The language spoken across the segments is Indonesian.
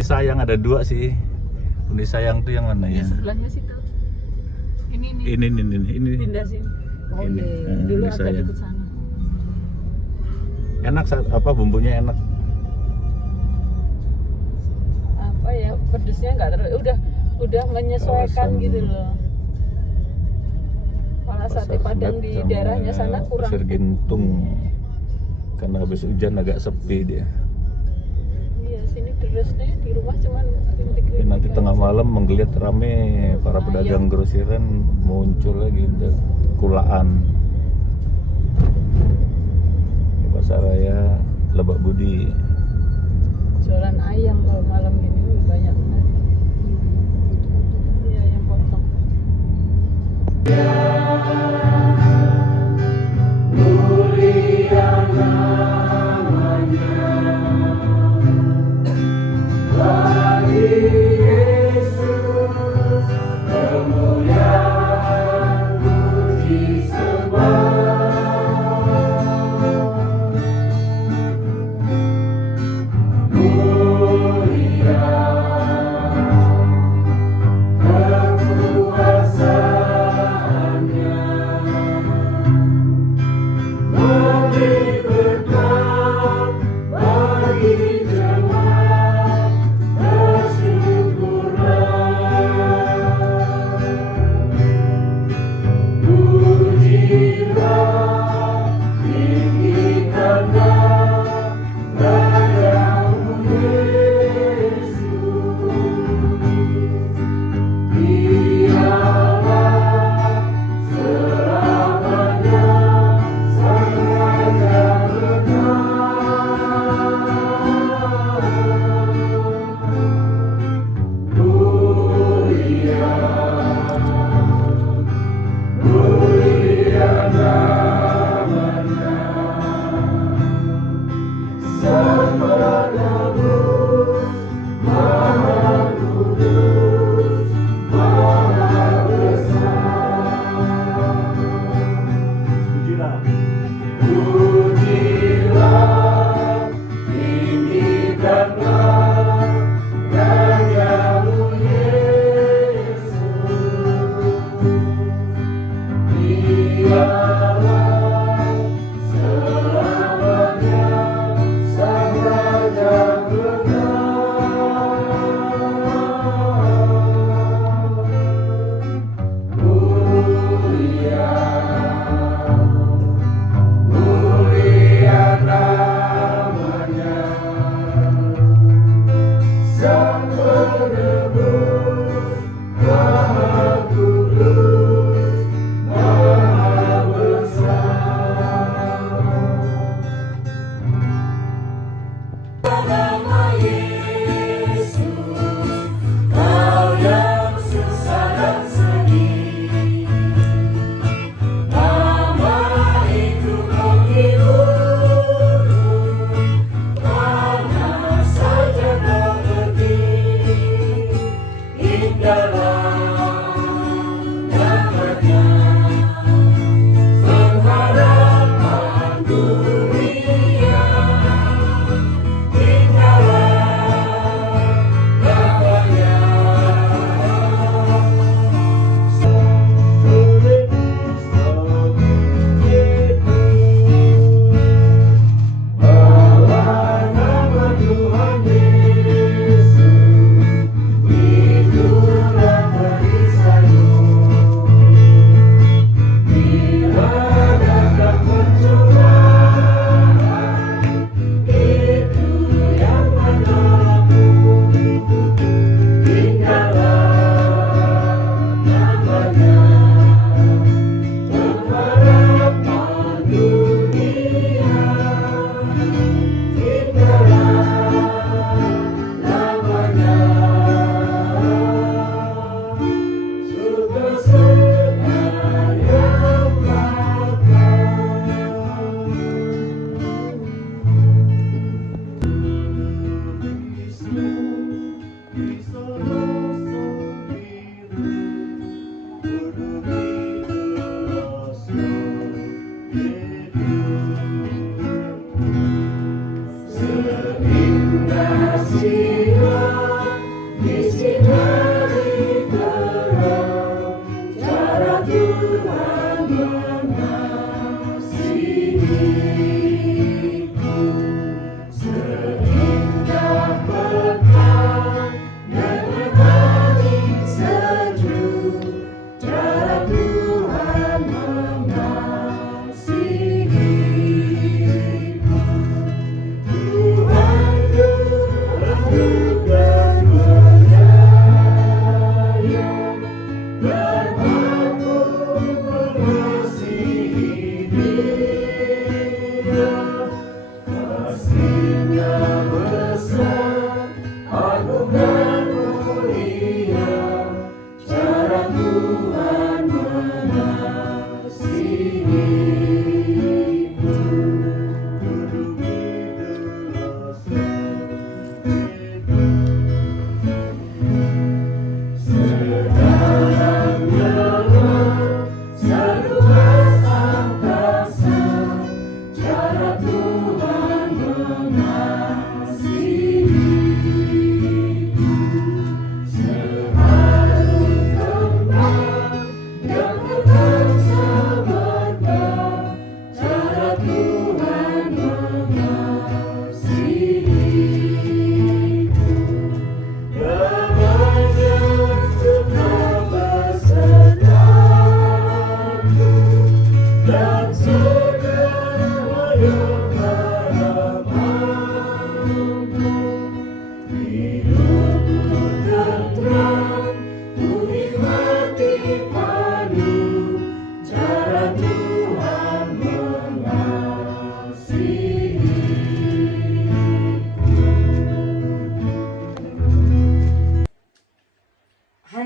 Sayang ada dua sih. Undi sayang tuh yang mana ya? Sebelahnya situ. Ini. Ini. Pindah sini. Oh Ini. iya. Dulu Undi ada sayang. di sana. Enak apa bumbunya enak? Apa ya, pedesnya nggak terlalu, udah menyesuaikan Kawasan gitu loh. Malah sate Pasar Padang Senen di sama daerahnya sana kurang. Pasir Gintung. Karena habis hujan agak sepi dia. Iya, sini derasnya di rumah cuman Ya, nanti tengah malam menggeliat rame para Lumayan. pedagang grosiran muncul lagi udah kulaan. Di Pasar Raya Lebak Budi. Jualan ayam kalau malam gini banyak banget. Iya, ayam potong.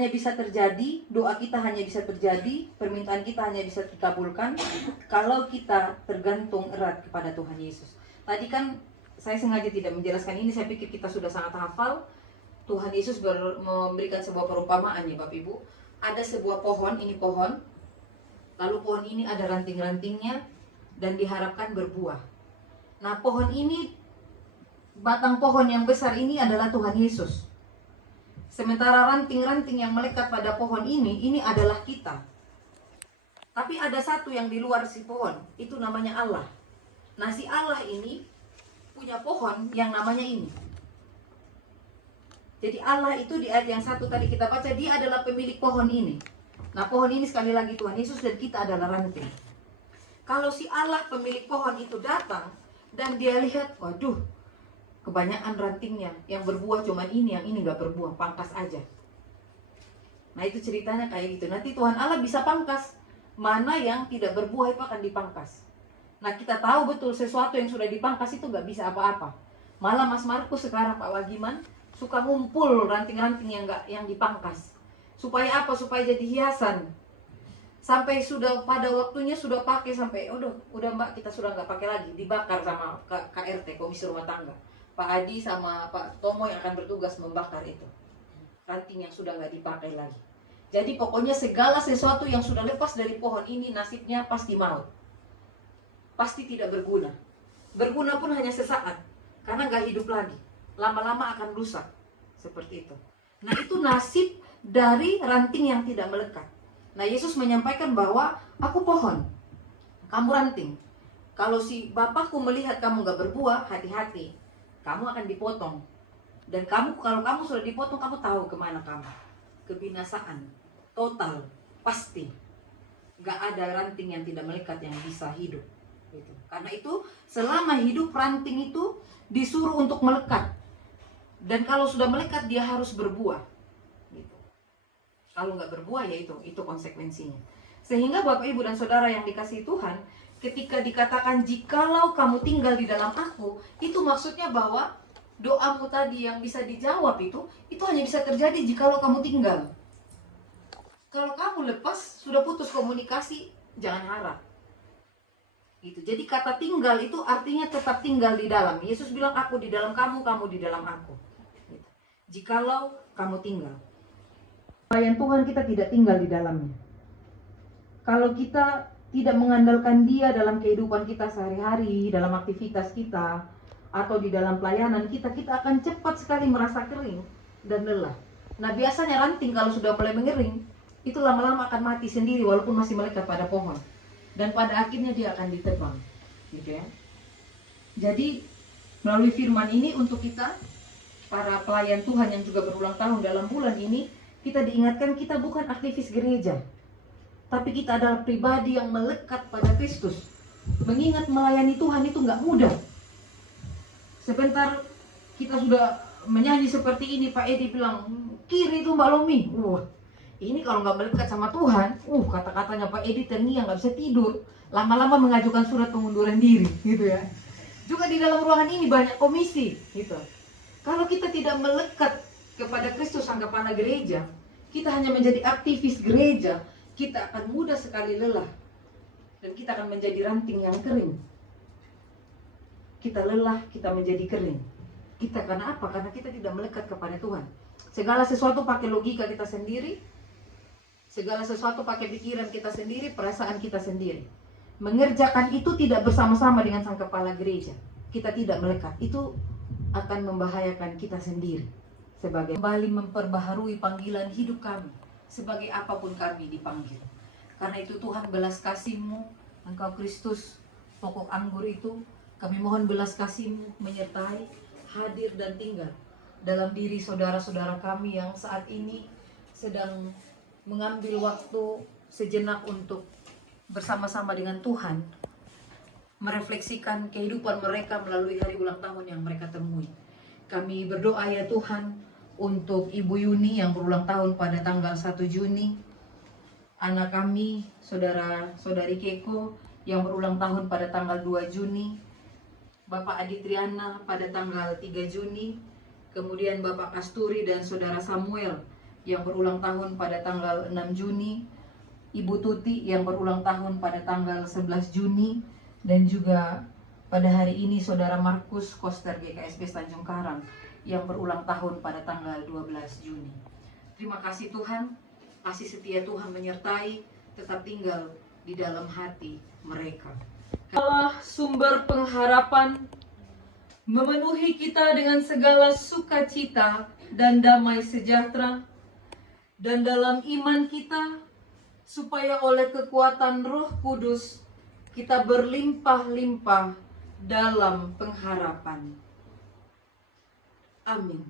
hanya bisa terjadi, doa kita hanya bisa terjadi, permintaan kita hanya bisa dikabulkan kalau kita tergantung erat kepada Tuhan Yesus. Tadi kan saya sengaja tidak menjelaskan ini, saya pikir kita sudah sangat hafal. Tuhan Yesus memberikan sebuah perumpamaan ya Bapak Ibu. Ada sebuah pohon, ini pohon, lalu pohon ini ada ranting-rantingnya dan diharapkan berbuah. Nah pohon ini, batang pohon yang besar ini adalah Tuhan Yesus. Sementara ranting-ranting yang melekat pada pohon ini adalah kita. Tapi ada satu yang di luar si pohon, itu namanya Allah. Nah si Allah ini punya pohon yang namanya ini. Jadi Allah itu di ayat yang satu tadi kita baca, dia adalah pemilik pohon ini. Nah pohon ini sekali lagi Tuhan Yesus dan kita adalah ranting. Kalau si Allah pemilik pohon itu datang dan dia lihat, waduh, kebanyakan rantingnya, yang berbuah cuman ini, yang ini gak berbuah, pangkas aja. Nah itu ceritanya kayak gitu. Nanti Tuhan Allah bisa pangkas, mana yang tidak berbuah itu akan dipangkas. Nah kita tahu betul sesuatu yang sudah dipangkas itu gak bisa apa-apa. Malah Mas Markus sekarang, Pak Wagiman, suka ngumpul ranting-ranting yang dipangkas. Supaya apa? Supaya jadi hiasan. Sampai sudah pada waktunya sudah pakai sampai, udah Mbak kita sudah nggak pakai lagi, dibakar sama KRT, Komisi Rumah Tangga. Pak Adi sama Pak Tomo yang akan bertugas membakar itu ranting yang sudah nggak dipakai lagi. Jadi pokoknya segala sesuatu yang sudah lepas dari pohon ini nasibnya pasti maut, pasti tidak berguna. Berguna pun hanya sesaat, karena nggak hidup lagi, lama-lama akan rusak seperti itu. Nah itu nasib dari ranting yang tidak melekat. Nah Yesus menyampaikan bahwa aku pohon, kamu ranting. Kalau si Bapakku melihat kamu nggak berbuah, hati-hati, kamu akan dipotong. Dan kalau kamu sudah dipotong, kamu tahu kemana kamu. Kebinasaan, total, pasti. Gak ada ranting yang tidak melekat yang bisa hidup. Gitu. Karena itu, selama hidup ranting itu disuruh untuk melekat. Dan kalau sudah melekat, dia harus berbuah. Gitu. Kalau nggak berbuah, ya itu konsekuensinya. Sehingga Bapak, Ibu, dan Saudara yang dikasihi Tuhan, ketika dikatakan jikalau kamu tinggal di dalam aku, itu maksudnya bahwa doamu tadi yang bisa dijawab itu hanya bisa terjadi jikalau kamu tinggal. Kalau kamu lepas, sudah putus komunikasi, jangan harap. Gitu. Jadi kata tinggal itu artinya tetap tinggal di dalam. Yesus bilang aku di dalam kamu, kamu di dalam aku. Gitu. Jikalau kamu tinggal. Pelayan Tuhan kita tidak tinggal di dalamnya. Kalau kita tidak mengandalkan dia dalam kehidupan kita sehari-hari, dalam aktivitas kita, atau di dalam pelayanan kita akan cepat sekali merasa kering dan lelah. Nah biasanya ranting kalau sudah mulai mengering, itu lama-lama akan mati sendiri walaupun masih melekat pada pohon. Dan pada akhirnya dia akan ditebang. Gitu ya. Jadi melalui firman ini untuk kita, para pelayan Tuhan yang juga berulang tahun dalam bulan ini, kita diingatkan kita bukan aktivis gereja. Tapi kita adalah pribadi yang melekat pada Kristus. Mengingat melayani Tuhan itu nggak mudah. Sebentar kita sudah menyanyi seperti ini, Pak Edi bilang, kiri itu Mbak Lomi. Ini kalau nggak melekat sama Tuhan, kata-katanya Pak Edi terngiang, nggak bisa tidur. Lama-lama mengajukan surat pengunduran diri, gitu ya. Juga di dalam ruangan ini banyak komisi, gitu. Kalau kita tidak melekat kepada Kristus Sangkapana Gereja, kita hanya menjadi aktivis gereja, kita akan mudah sekali lelah. Dan kita akan menjadi ranting yang kering. Kita lelah, kita menjadi kering. Kita karena apa? Karena kita tidak melekat kepada Tuhan. Segala sesuatu pakai logika kita sendiri. Segala sesuatu pakai pikiran kita sendiri, perasaan kita sendiri. Mengerjakan itu tidak bersama-sama dengan sang kepala gereja. Kita tidak melekat. Itu akan membahayakan kita sendiri. Sebagai kembali memperbaharui panggilan hidup kami. Sebagai apapun kami dipanggil. Karena itu Tuhan belas kasih-Mu, Engkau Kristus, pokok anggur itu, kami mohon belas kasih-Mu menyertai, hadir dan tinggal dalam diri saudara-saudara kami yang saat ini sedang mengambil waktu sejenak untuk bersama-sama dengan Tuhan, merefleksikan kehidupan mereka melalui hari ulang tahun yang mereka temui. Kami berdoa ya Tuhan, untuk Ibu Yuni yang berulang tahun pada tanggal 1 Juni, anak kami, saudara-saudari Keko yang berulang tahun pada tanggal 2 Juni, Bapak Adi Triana pada tanggal 3 Juni, kemudian Bapak Kasturi dan Saudara Samuel yang berulang tahun pada tanggal 6 Juni, Ibu Tuti yang berulang tahun pada tanggal 11 Juni, dan juga pada hari ini Saudara Markus Koster GKSP Tanjung Karang yang berulang tahun pada tanggal 12 Juni. Terima kasih Tuhan, kasih setia Tuhan menyertai, tetap tinggal di dalam hati mereka. Allah sumber pengharapan, memenuhi kita dengan segala sukacita dan damai sejahtera, dan dalam iman kita, supaya oleh kekuatan Roh Kudus, kita berlimpah-limpah dalam pengharapan. Amin.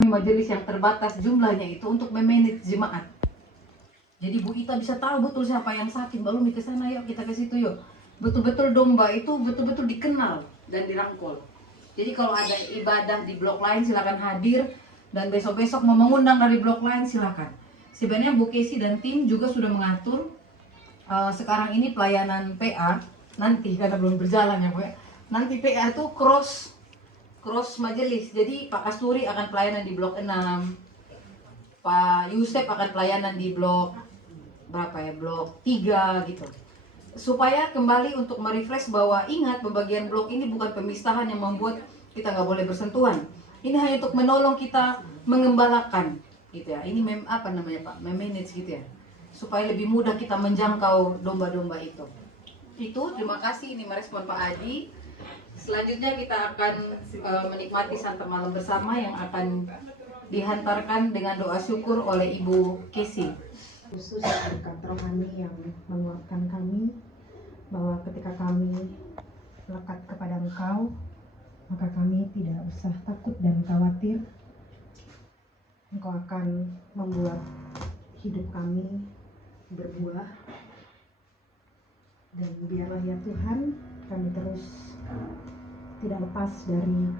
Majelis yang terbatas jumlahnya itu untuk memanage jemaat. Jadi Bu Ita bisa tahu betul siapa yang sakit, baru ke sana yuk, kita ke situ yuk. Betul-betul domba itu betul-betul dikenal dan dirangkul. Jadi kalau ada ibadah di blok lain silakan hadir, dan besok-besok mau mengundang dari blok lain silakan. Sebenarnya Bu Kesi dan tim juga sudah mengatur sekarang ini pelayanan PA nanti, karena belum berjalan ya Bu ya. Nanti PA itu cross majelis. Jadi Pak Kasturi akan pelayanan di blok 6, Pak Yusef akan pelayanan di blok berapa ya, blok 3 gitu. Supaya kembali untuk merefresh bahwa ingat, pembagian blok ini bukan pemisahan yang membuat kita nggak boleh bersentuhan. Ini hanya untuk menolong kita mengembalakan gitu ya. Ini apa namanya Pak, memanage gitu ya, supaya lebih mudah kita menjangkau domba-domba itu. Terima kasih, ini merespon Pak Adi. Selanjutnya kita akan menikmati santap malam bersama yang akan dihantarkan dengan doa syukur oleh Ibu Kesi. Khusus berkat rohani yang menguatkan kami, bahwa ketika kami lekat kepada Engkau, maka kami tidak usah takut dan khawatir. Engkau akan membuat hidup kami berbuah, dan biarlah ya Tuhan, kami terus tidak lepas dari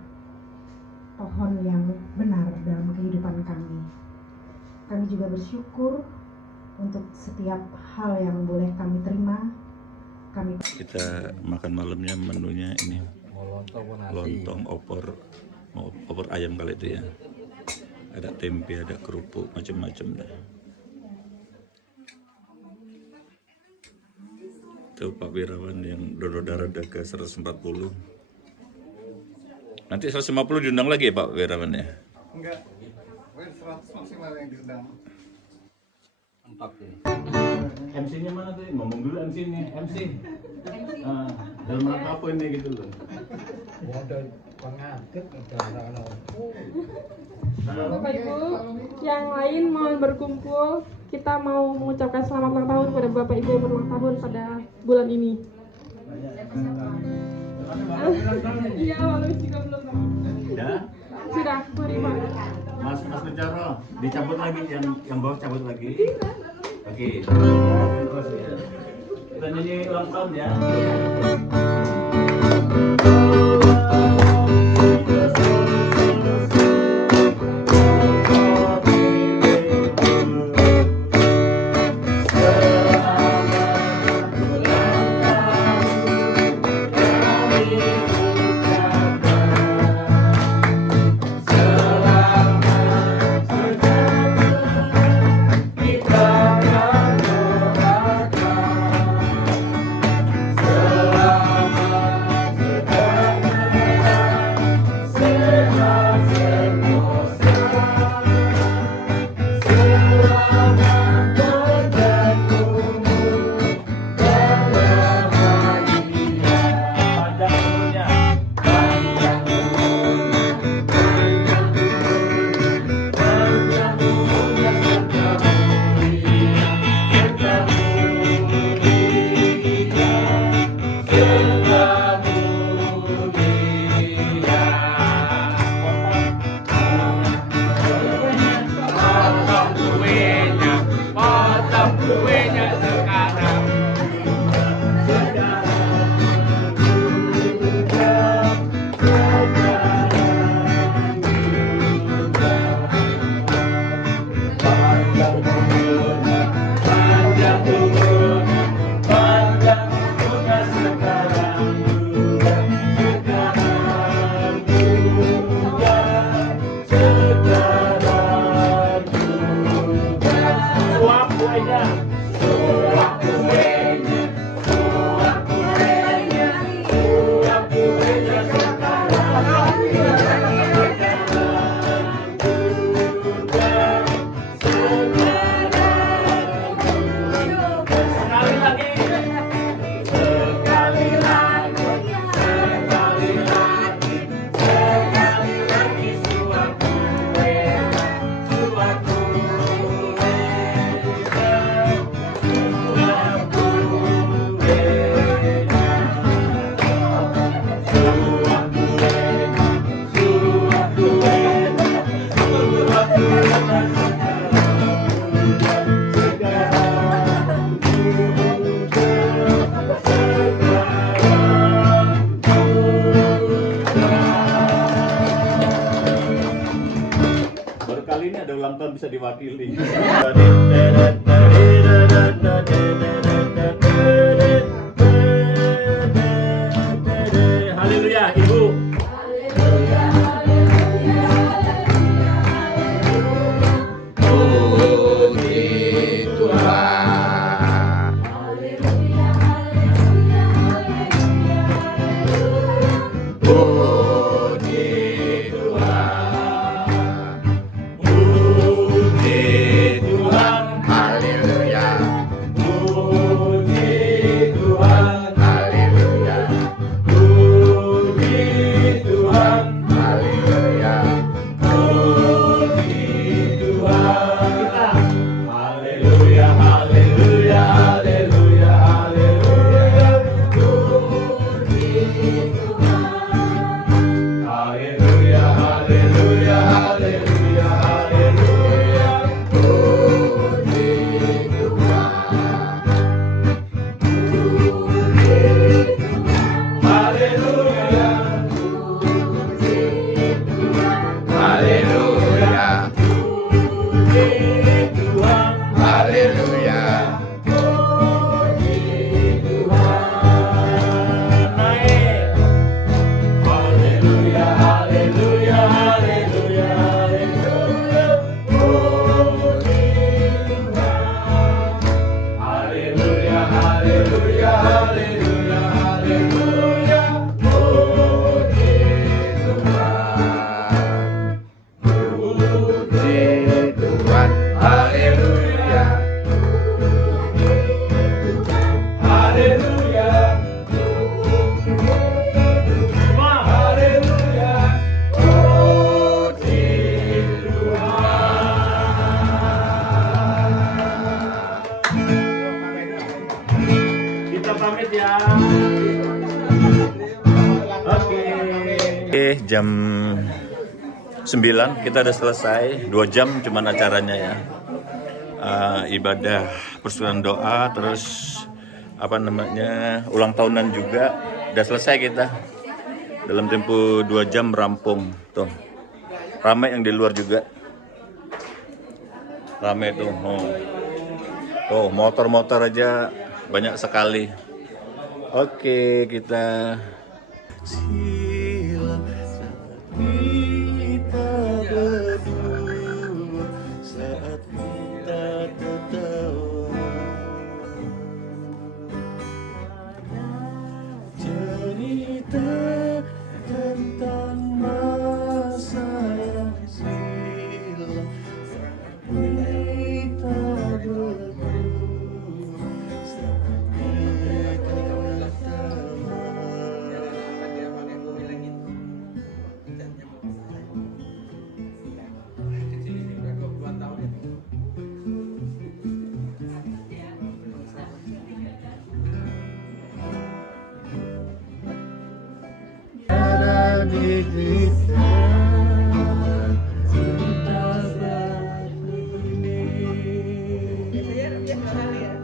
pohon yang benar dalam kehidupan kami. Kami juga bersyukur untuk setiap hal yang boleh kami terima. Kita makan malamnya menunya ini lontong opor ayam kali itu ya. Ada tempe, ada kerupuk, macam-macam dah. Itu Pak Wirawan yang donor darah udah ke 140. Nanti 150 diundang lagi ya Pak Wirawan ya? Enggak, 100 maksimal yang diundang. Mantap ya. MC-nya mana tuh? Ngomong dulu MC-nya. MC. Dalam rangka apa ini gitu loh? Ada pengangkut, ada Bapak Ibu yang lain mau berkumpul, kita mau mengucapkan selamat ulang tahun pada Bapak Ibu yang berulang tahun pada bulan ini. Iya, Waluis juga belum tahu. Sudah? Sudah, mari Pak. Mas Mencaro, dicabut lagi yang bawah cabut lagi. Oke. Terus ya. Kita nyanyi ulang tahun ya. Panjang umurnya sekarang. Tuhan bisa diwakili. Haleluya, Ibu. Puji Tuhan. Puji Tuhan. Puji Tuhan. Haleluya. Puji Tuhan. Haleluya. Puji Tuhan. Haleluya. Puji Tuhan. Haleluya, haleluya, haleluya, haleluya. Puji Tuhan. Haleluya, haleluya, haleluya, haleluya. Puji Tuhan. Haleluya. Haleluya. Haleluya. Haleluya, haleluya, haleluya, haleluya. Puji Tuhan. Haleluya, haleluya, haleluya, haleluya. Puji Tuhan. Puji Tuhan. Haleluya. Haleluya. Haleluya. Puji Tuhan. Kita pamit ya. Oke, jam 9 kita udah selesai. 2 jam cuman acaranya ya. Ibadah persekutuan doa, terus ulang tahunan juga. Udah selesai kita. Dalam tempo 2 jam rampung. Tuh. Ramai yang di luar juga. Ramai tuh. Tuh, motor-motor aja banyak sekali. Oke, kita silam saat kita berdua, saat kita tertawa. Cerita tentang masa yang silam saat kita berdua, saat kita tertawa.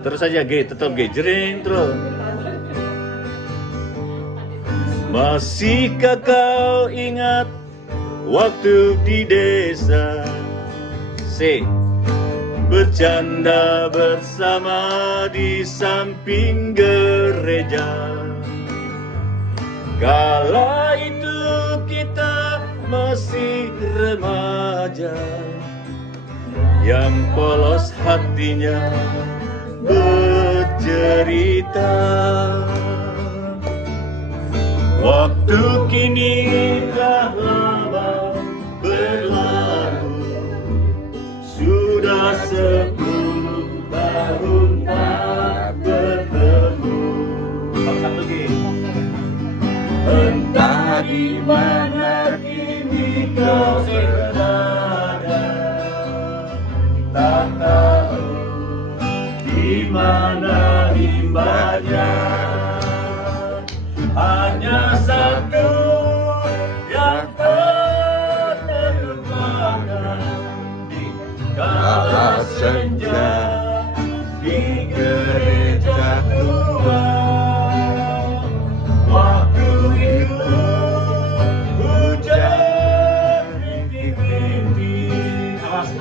Terus aja G, tetap G, jering terus. Masihkah kau ingat waktu di desa? C. Bercanda bersama di samping gereja. Kala itu kita masih remaja, yang polos hatinya bercerita. Waktu kini telah lama berlalu, sudah 10 tahun tak bertemu. Satu lagi. Entah di mana kini kau berada, tak tahu di mana imbanya. Hanya satu yang tak terlupakan di kala senja di gereja tua. Waktu itu hujan rintik-rintik, awas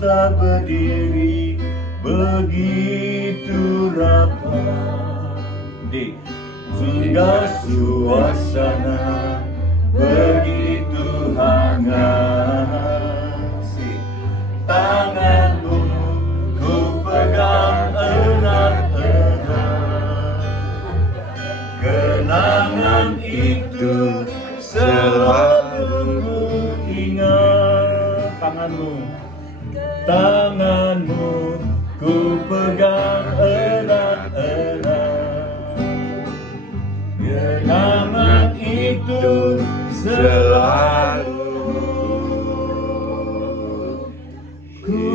kita berdiri begitu rapat di hingga suasana begitu hangat. Tanganmu ku pegang erat-erat, kenangan itu selalu ku ingat. Tanganmu ku pegang erat-erat, kenangan itu selalu ku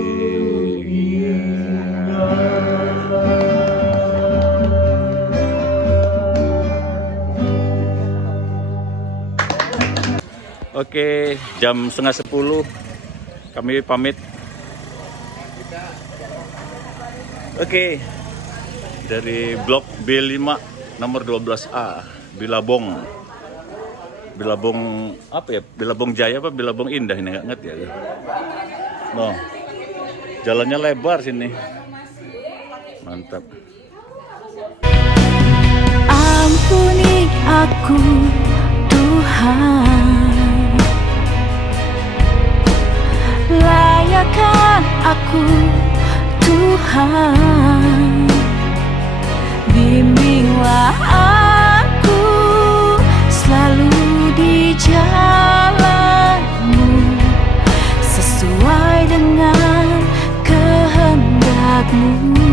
ingat. Oke, jam 9:30 kami pamit. Oke, dari blok B5 nomor 12A, Bilabong. Bilabong apa ya? Bilabong Jaya apa Bilabong Indah ini nggak ngerti ya. No. Jalannya lebar sini. Mantap. Ampuni aku Tuhan, layakkan aku Tuhan, bimbinglah aku selalu di jalan-Mu sesuai dengan kehendak-Mu.